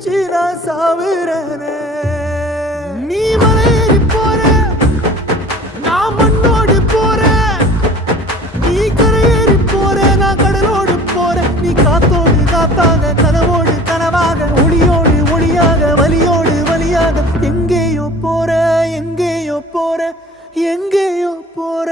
நினைச்சு நான் சாவுறேனே. நீ மலையேறி போற, நான் மண்ணோடு போறேன். நீ கரையேறி போற, நான் கடலோடு போறேன். நீ காத்தோடு காத்தாக, கனவோடு கனவாக, ஒளியோடு ஒளியாக, வலியோடு வலியாக, எங்கேயோ போற, எங்கேயோ போற, எங்கேயோ போற.